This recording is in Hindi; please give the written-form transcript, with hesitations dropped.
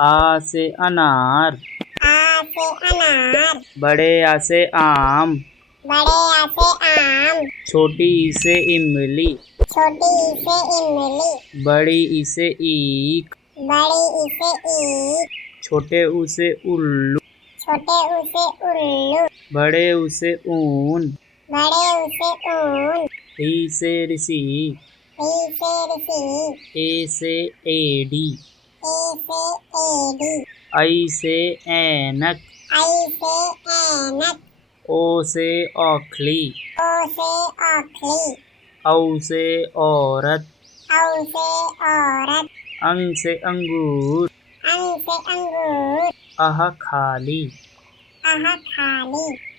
आ से अनार। आ से अनार। बड़े आ से आम। बड़े आ से आम। छोटी ई से इमली। छोटी ई से इमली। बड़ी ई से ईख। बड़ी ई से ईख। छोटे ऊ से उल्लू। छोटे ऊ से उल्लू। बड़े ऊ से ऊन। बड़े ऊ से ऊन। री से ऋषि। री से ऋषि। ए से एडी। ए से एडी। आई से ऐनक। आई से ऐनक। ओ से औखली। ओ से औखली। औ से औरत। औ से औरत। अंग से अंगूर। अंग से अंगूर। अह खाली। आह खाली।